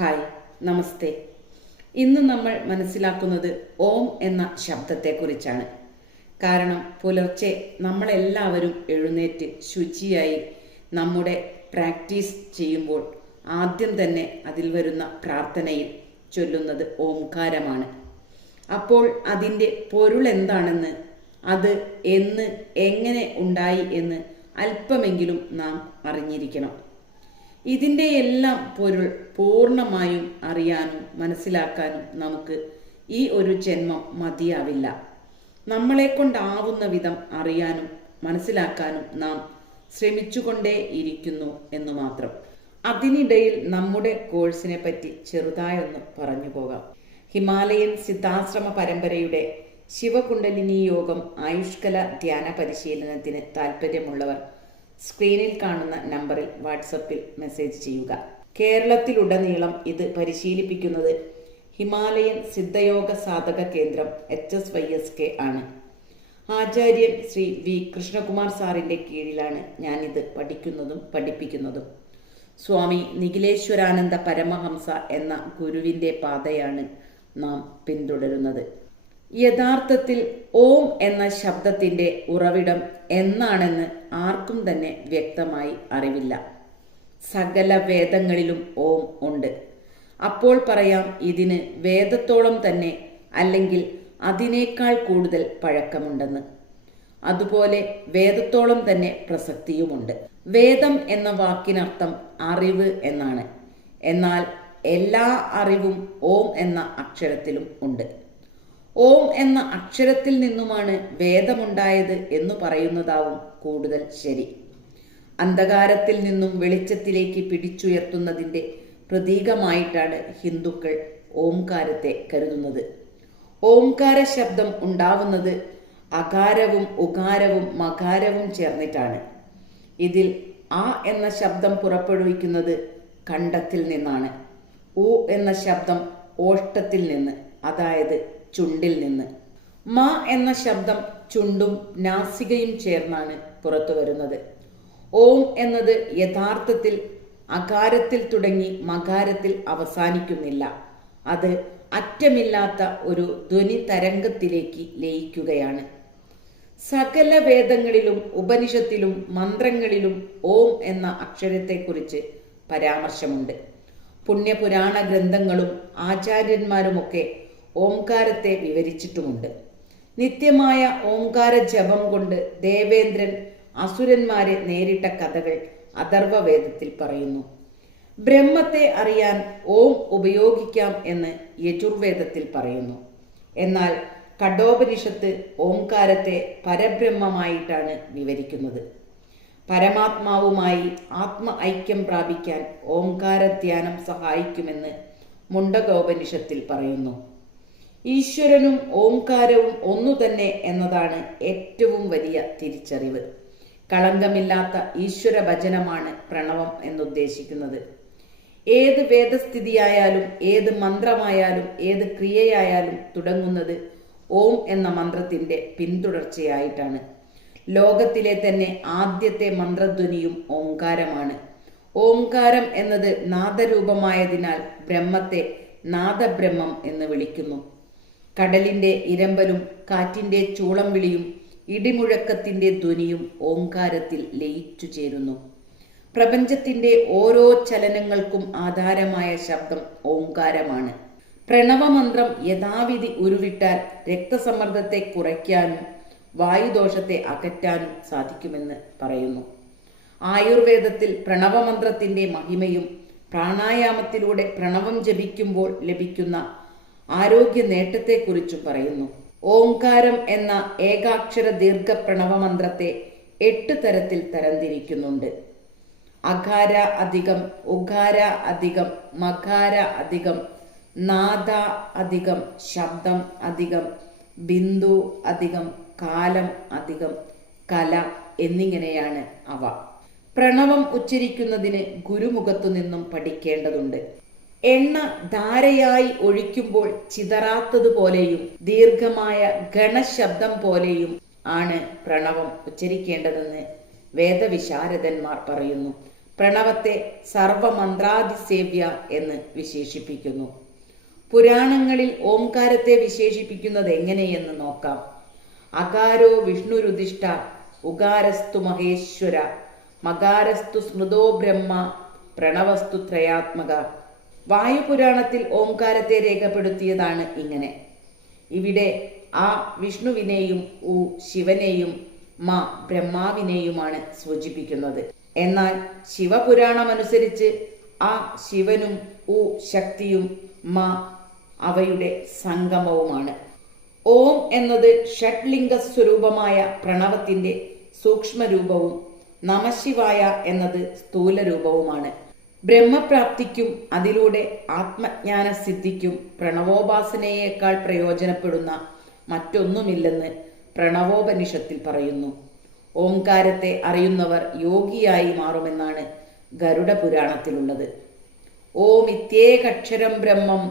Hi, നമസ്തേ. ഇന്ന് നമ്മൾ മനസ്സിലാക്കുന്നത് ഓം എന്ന ശബ്ദത്തെക്കുറിച്ചാണ്. കാരണം പുലർച്ചെ നമ്മളെല്ലാവരും എഴുന്നേറ്റ് ശുചിയായി നമ്മുടെ പ്രാക്ടീസ് ചെയ്യുമ്പോൾ ആദ്യം തന്നെ അതിൽ വരുന്ന പ്രാർത്ഥനയിൽ ചൊല്ലുന്നത് ഓംകാരമാണ്. അപ്പോൾ അതിൻ്റെ പൊരുൾ എന്താണെന്ന്, അത് എന്ന് എങ്ങനെ ഉണ്ടായി എന്ന് അല്പമെങ്കിലും നാം അറിഞ്ഞിരിക്കണം. ഇതിൻ്റെ എല്ലാം പൊരുൾ പൂർണ്ണമായും അറിയാനും മനസ്സിലാക്കാനും നമുക്ക് ഈ ഒരു ജന്മം മതിയാവില്ല. നമ്മളെ കൊണ്ടാവുന്ന വിധം അറിയാനും മനസ്സിലാക്കാനും നാം ശ്രമിച്ചുകൊണ്ടേ ഇരിക്കുന്നു എന്ന് മാത്രം. അതിനിടയിൽ നമ്മുടെ കോഴ്സിനെ പറ്റി ചെറുതായൊന്ന് പറഞ്ഞു പോകാം. ഹിമാലയൻ സിദ്ധാശ്രമ പരമ്പരയുടെ ശിവകുണ്ടലിനി യോഗം ആയുഷ്കല ധ്യാന പരിശീലനത്തിന് താല്പര്യമുള്ളവർ സ്ക്രീനിൽ കാണുന്ന നമ്പറിൽ വാട്സപ്പിൽ മെസ്സേജ് ചെയ്യുക. കേരളത്തിലുടനീളം ഇത് പരിശീലിപ്പിക്കുന്നത് ഹിമാലയൻ സിദ്ധയോഗ സാധക കേന്ദ്രം HSYSK ആണ്. ആചാര്യൻ ശ്രീ വി കൃഷ്ണകുമാർ സാറിൻ്റെ കീഴിലാണ് ഞാനിത് പഠിക്കുന്നതും പഠിപ്പിക്കുന്നതും. സ്വാമി നിഖിലേശ്വരാനന്ദ പരമഹംസ എന്ന ഗുരുവിൻ്റെ പാതയാണ് നാം പിന്തുടരുന്നത്. യഥാർത്ഥത്തിൽ ഓം എന്ന ശബ്ദത്തിൻ്റെ ഉറവിടം എന്നാണെന്ന് ആർക്കും തന്നെ വ്യക്തമായി അറിവില്ല. സകല വേദങ്ങളിലും ഓം ഉണ്ട്. അപ്പോൾ പറയാം ഇതിന് വേദത്തോളം തന്നെ അല്ലെങ്കിൽ അതിനേക്കാൾ കൂടുതൽ പഴക്കമുണ്ടെന്ന്. അതുപോലെ വേദത്തോളം തന്നെ പ്രസക്തിയുമുണ്ട്. വേദം എന്ന വാക്കിനർത്ഥം അറിവ് എന്നാണ്. എന്നാൽ എല്ലാ അറിവും ഓം എന്ന അക്ഷരത്തിലും ഉണ്ട്. ഓം എന്ന അക്ഷരത്തിൽ നിന്നുമാണ് വേദമുണ്ടായത് എന്ന് പറയുന്നതാവും കൂടുതൽ ശരി. അന്ധകാരത്തിൽ നിന്നും വെളിച്ചത്തിലേക്ക് പിടിച്ചുയർത്തുന്നതിൻ്റെ പ്രതീകമായിട്ടാണ് ഹിന്ദുക്കൾ ഓംകാരത്തെ കരുതുന്നത്. ഓംകാര ശബ്ദം ഉണ്ടാവുന്നത് അകാരവും ഉകാരവും മകാരവും ചേർന്നിട്ടാണ്. ഇതിൽ ആ എന്ന ശബ്ദം പുറപ്പെടുവിക്കുന്നത് കണ്ഠത്തിൽ നിന്നാണ്. ഉ എന്ന ശബ്ദം ഓഷ്ടത്തിൽ നിന്ന്, അതായത് ചുണ്ടിൽ നിന്ന്. മ എന്ന ശബ്ദം ചുണ്ടും നാസികയും ചേർന്നാണ് പുറത്തു വരുന്നത്. ഓം എന്നത് യഥാർത്ഥത്തിൽ അകാരത്തിൽ തുടങ്ങി മകാരത്തിൽ അവസാനിക്കുന്നില്ല. അത് അറ്റമില്ലാത്ത ഒരു ധ്വനി തരംഗത്തിലേക്ക് ലയിക്കുകയാണ്. സകല വേദങ്ങളിലും ഉപനിഷത്തിലും മന്ത്രങ്ങളിലും ഓം എന്ന അക്ഷരത്തെക്കുറിച്ച് പരാമർശമുണ്ട്. പുണ്യപുരാണ ഗ്രന്ഥങ്ങളും ആചാര്യന്മാരുമൊക്കെ ഓംകാരത്തെ വിവരിച്ചിട്ടുമുണ്ട്. നിത്യമായ ഓംകാര ജപം കൊണ്ട് ദേവേന്ദ്രൻ അസുരന്മാരെ നേരിട്ട കഥകൾ അഥർവവേദത്തിൽ പറയുന്നു. ബ്രഹ്മത്തെ അറിയാൻ ഓം ഉപയോഗിക്കാം എന്ന് യജുർവേദത്തിൽ പറയുന്നു. എന്നാൽ കഠോപനിഷത്ത് ഓംകാരത്തെ പരബ്രഹ്മമായിട്ടാണ് വിവരിക്കുന്നത്. പരമാത്മാവുമായി ആത്മ ഐക്യം പ്രാപിക്കാൻ ഓംകാര ധ്യാനം സഹായിക്കുമെന്ന് മുണ്ടകോപനിഷത്തിൽ പറയുന്നു. ഈശ്വരനും ഓംകാരവും ഒന്നു തന്നെ എന്നതാണ് ഏറ്റവും വലിയ തിരിച്ചറിവ്. കളങ്കമില്ലാത്ത ഈശ്വര ഭജനമാണ് പ്രണവം എന്നുദ്ദേശിക്കുന്നത്. ഏത് വേദസ്ഥിതിയായാലും ഏത് മന്ത്രമായാലും ഏത് ക്രിയയായാലും തുടങ്ങുന്നത് ഓം എന്ന മന്ത്രത്തിൻ്റെ പിന്തുടർച്ചയായിട്ടാണ്. ലോകത്തിലെ തന്നെ ആദ്യത്തെ മന്ത്രധ്വനിയും ഓംകാരമാണ്. ഓംകാരം എന്നത് നാദരൂപമായതിനാൽ ബ്രഹ്മത്തെ നാദബ്രഹ്മം എന്ന് വിളിക്കുന്നു. കടലിൻ്റെ ഇരമ്പലും കാറ്റിൻ്റെ ചൂളം വിളിയും ഇടിമുഴക്കത്തിൻ്റെ ധ്വനിയും ഓംകാരത്തിൽ ലയിച്ചു ചേരുന്നു. പ്രപഞ്ചത്തിൻ്റെ ഓരോ ചലനങ്ങൾക്കും ആധാരമായ ശബ്ദം ഓംകാരമാണ്. പ്രണവമന്ത്രം യഥാവിധി ഉരുവിട്ടാൽ രക്തസമ്മർദ്ദത്തെ കുറയ്ക്കാനും വായുദോഷത്തെ അകറ്റാനും സാധിക്കുമെന്ന് പറയുന്നു. ആയുർവേദത്തിൽ പ്രണവമന്ത്രത്തിൻ്റെ മഹിമയും പ്രാണായാമത്തിലൂടെ പ്രണവം ജപിക്കുമ്പോൾ ലഭിക്കുന്ന ആരോഗ്യ നേട്ടത്തെക്കുറിച്ചും പറയുന്നു. ഓംകാരം എന്ന ഏകാക്ഷര ദീർഘ പ്രണവമന്ത്രത്തെ 8 തരത്തിൽ തരംതിരിക്കുന്നുണ്ട്. അകാര അധികം, ഉകാര അധികം, മകാര അധികം, നാദ അധികം, ശബ്ദം അധികം, ബിന്ദു അധികം, കാലം അധികം, കല എന്നിങ്ങനെയാണ് അവ. പ്രണവം ഉച്ചരിക്കുന്നതിന് ഗുരുമുഖത്തു നിന്നും പഠിക്കേണ്ടതുണ്ട്. എണ്ണ ധാരയായി ഒഴിക്കുമ്പോൾ ചിതറാത്തതുപോലെയും ദീർഘമായ ഗണശബ്ദം പോലെയും ആണ് പ്രണവം ഉച്ചരിക്കേണ്ടതെന്ന് വേദവിശാരദന്മാർ പറയുന്നു. പ്രണവത്തെ സർവമന്ത്രാതിസേവ്യ എന്ന് വിശേഷിപ്പിക്കുന്നു. പുരാണങ്ങളിൽ ഓംകാരത്തെ വിശേഷിപ്പിക്കുന്നത് എങ്ങനെയെന്ന് നോക്കാം. അകാരോ വിഷ്ണുരുദിഷ്ട, ഉകാരസ്തു മഹേശ്വര, മകാരസ്തു സ്മൃതോ ബ്രഹ്മ, പ്രണവസ്തു ത്രയാത്മക. വായുപുരാണത്തിൽ ഓംകാരത്തെ രേഖപ്പെടുത്തിയതാണ് ഇങ്ങനെ. ഇവിടെ ആ വിഷ്ണുവിനെയും ഉ ശിവനെയും മ ബ്രഹ്മാവിനെയുമാണ് സൂചിപ്പിക്കുന്നത്. എന്നാൽ ശിവപുരാണമനുസരിച്ച് ആ ശിവനും ഉ ശക്തിയും മ അവയുടെ സംഗമവുമാണ്. ഓം എന്നത് ഷഡ്ലിംഗ സ്വരൂപമായ പ്രണവത്തിന്റെ സൂക്ഷ്മരൂപവും നമശിവായ എന്നത് സ്ഥൂലരൂപവുമാണ്. ബ്രഹ്മപ്രാപ്തിക്കും അതിലൂടെ ആത്മജ്ഞാന സിദ്ധിക്കും പ്രണവോപാസനയേക്കാൾ പ്രയോജനപ്പെടുന്ന മറ്റൊന്നുമില്ലെന്ന് പ്രണവോപനിഷത്തിൽ പറയുന്നു. ഓംകാരത്തെ അറിയുന്നവർ യോഗിയായി മാറുമെന്നാണ് ഗരുഡ പുരാണത്തിലുള്ളത്. ഓം ഇത്യേകക്ഷരം ബ്രഹ്മം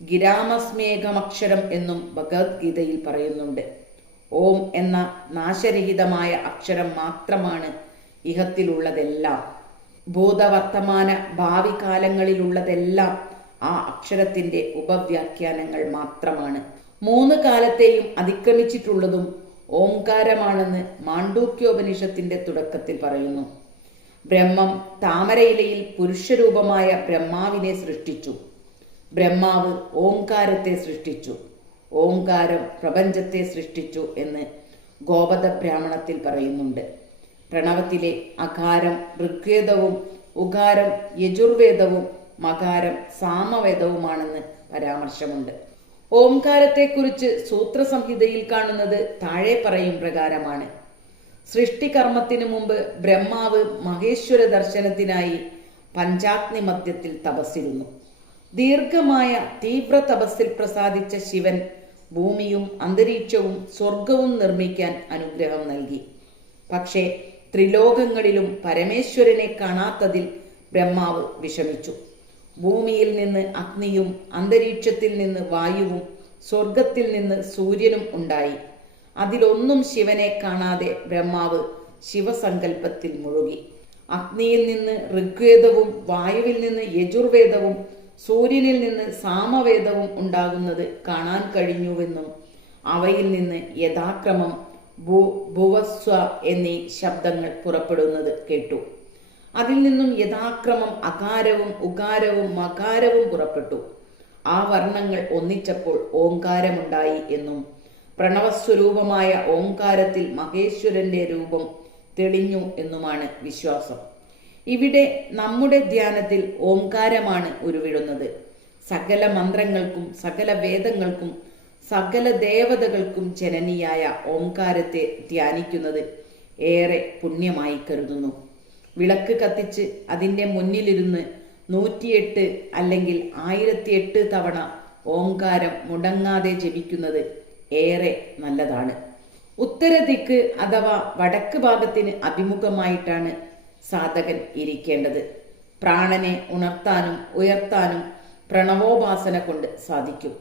ഗിരാമസ്മേകമക്ഷരം എന്നും ഭഗവത്ഗീതയിൽ പറയുന്നുണ്ട്. ഓം എന്ന നാശരഹിതമായ അക്ഷരം മാത്രമാണ് ഇഹത്തിലുള്ളതെല്ലാം. ഭൂതവർത്തമാന ഭാവി കാലങ്ങളിലുള്ളതെല്ലാം ആ അക്ഷരത്തിന്റെ ഉപവ്യാഖ്യാനങ്ങൾ മാത്രമാണ്. 3 കാലത്തെയും അതിക്രമിച്ചിട്ടുള്ളതും ഓംകാരമാണെന്ന് മാണ്ഡൂക്യോപനിഷത്തിന്റെ തുടക്കത്തിൽ പറയുന്നു. ബ്രഹ്മം താമരയിലയിൽ പുരുഷരൂപമായ ബ്രഹ്മാവിനെ സൃഷ്ടിച്ചു. ബ്രഹ്മാവ് ഓംകാരത്തെ സൃഷ്ടിച്ചു. ഓംകാരം പ്രപഞ്ചത്തെ സൃഷ്ടിച്ചു എന്ന് ഗോപദ ബ്രാഹ്മണത്തിൽ പറയുന്നുണ്ട്. പ്രണവത്തിലെ അകാരം ഋഗ്വേദവും ഉകാരം യജുർവേദവും മകാരം സാമവേദവുമാണെന്ന് പരാമർശമുണ്ട്. ഓംകാരത്തെക്കുറിച്ച് സൂത്രസംഹിതയിൽ കാണുന്നത് താഴെ പറയും പ്രകാരമാണ്. സൃഷ്ടികർമ്മത്തിനു മുമ്പ് ബ്രഹ്മാവ് മഹേശ്വര ദർശനത്തിനായി പഞ്ചാഗ്നി മധ്യത്തിൽ തപസ്സിരുന്നു. ദീർഘമായ തീവ്ര തപസ്സിൽ പ്രസാദിച്ച ശിവൻ ഭൂമിയും അന്തരീക്ഷവും സ്വർഗവും നിർമ്മിക്കാൻ അനുഗ്രഹം നൽകി. പക്ഷേ ത്രിലോകങ്ങളിലും പരമേശ്വരനെ കാണാത്തതിൽ ബ്രഹ്മാവ് വിഷമിച്ചു. ഭൂമിയിൽ നിന്ന് അഗ്നിയും അന്തരീക്ഷത്തിൽ നിന്ന് വായുവും സ്വർഗത്തിൽ നിന്ന് സൂര്യനും ഉണ്ടായി. അതിലൊന്നും ശിവനെ കാണാതെ ബ്രഹ്മാവ് ശിവസങ്കല്പത്തിൽ മുഴുകി. അഗ്നിയിൽ നിന്ന് ഋഗ്വേദവും വായുവിൽ നിന്ന് യജുർവേദവും സൂര്യനിൽ നിന്ന് സാമവേദവും ഉണ്ടാകുന്നത് കാണാൻ കഴിഞ്ഞുവെന്നും അവയിൽ നിന്ന് യഥാക്രമം ഭുവസ്വ എന്നീ ശബ്ദങ്ങൾ പുറപ്പെടുന്നത് കേട്ടു. അതിൽ നിന്നും യഥാക്രമം അകാരവും ഉകാരവും മകാരവും പുറപ്പെട്ടു. ആ വർണ്ണങ്ങൾ ഒന്നിച്ചപ്പോൾ ഓംകാരമുണ്ടായി എന്നും പ്രണവസ്വരൂപമായ ഓംകാരത്തിൽ മഹേശ്വരന്റെ രൂപം തെളിഞ്ഞു എന്നുമാണ് വിശ്വാസം. ഇവിടെ നമ്മുടെ ധ്യാനത്തിൽ ഓംകാരമാണ് ഉരുവിടുന്നത്. സകല മന്ത്രങ്ങൾക്കും സകല വേദങ്ങൾക്കും സകല ദേവതകൾക്കും ജനനിയായ ഓംകാരത്തെ ധ്യാനിക്കുന്നത് ഏറെ പുണ്യമായി കരുതുന്നു. വിളക്ക് കത്തിച്ച് അതിൻ്റെ മുന്നിലിരുന്ന് 108 അല്ലെങ്കിൽ 1008 തവണ ഓംകാരം മുടങ്ങാതെ ജപിക്കുന്നത് ഏറെ നല്ലതാണ്. ഉത്തരദിക്ക് അഥവാ വടക്ക് ഭാഗത്തിന് അഭിമുഖമായിട്ടാണ് സാധകൻ ഇരിക്കേണ്ടത്. പ്രാണനെ ഉണർത്താനും ഉയർത്താനും പ്രണവോപാസന കൊണ്ട് സാധിക്കും.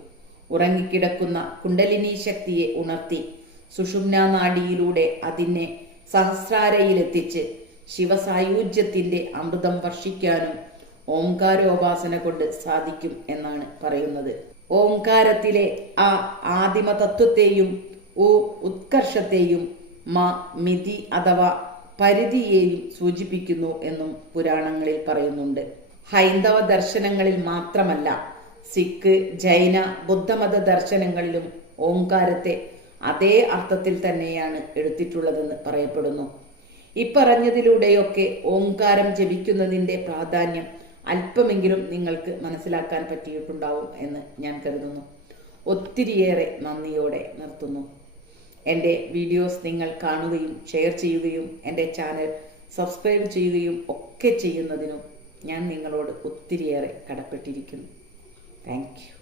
ഉറങ്ങിക്കിടക്കുന്ന കുണ്ടലിനി ശക്തിയെ ഉണർത്തി സുഷുമ്നാ നാഡിയിലൂടെ അതിനെ സഹസ്രാരയിലെത്തിച്ച് ശിവസായുജ്യത്തിന്റെ അമൃതം വർഷിക്കാനും ഓംകാരോപാസന കൊണ്ട് സാധിക്കും എന്നാണ് പറയുന്നത്. ഓംകാരത്തിലെ ആ ആദിമ തത്വത്തെയും ഉത്കർഷത്തെയും മിതി അഥവാ പരിധിയെയും സൂചിപ്പിക്കുന്നു എന്നും പുരാണങ്ങളിൽ പറയുന്നുണ്ട്. ഹൈന്ദവ ദർശനങ്ങളിൽ മാത്രമല്ല, സിഖ്, ജൈന, ബുദ്ധമത ദർശനങ്ങളിലും ഓംകാരത്തെ അതേ അർത്ഥത്തിൽ തന്നെയാണ് എടുത്തിട്ടുള്ളതെന്ന് പറയപ്പെടുന്നു. ഇപ്പറഞ്ഞതിലൂടെയൊക്കെ ഓംകാരം ജപിക്കുന്നതിൻ്റെ പ്രാധാന്യം അല്പമെങ്കിലും നിങ്ങൾക്ക് മനസ്സിലാക്കാൻ പറ്റിയിട്ടുണ്ടാവും എന്ന് ഞാൻ കരുതുന്നു. ഒത്തിരിയേറെ നന്ദിയോടെ നിർത്തുന്നു. എൻ്റെ വീഡിയോസ് നിങ്ങൾ കാണുകയും ഷെയർ ചെയ്യുകയും എൻ്റെ ചാനൽ സബ്സ്ക്രൈബ് ചെയ്യുകയും ഒക്കെ ചെയ്യുന്നതിനും ഞാൻ നിങ്ങളോട് ഒത്തിരിയേറെ കടപ്പെട്ടിരിക്കുന്നു. Thank you.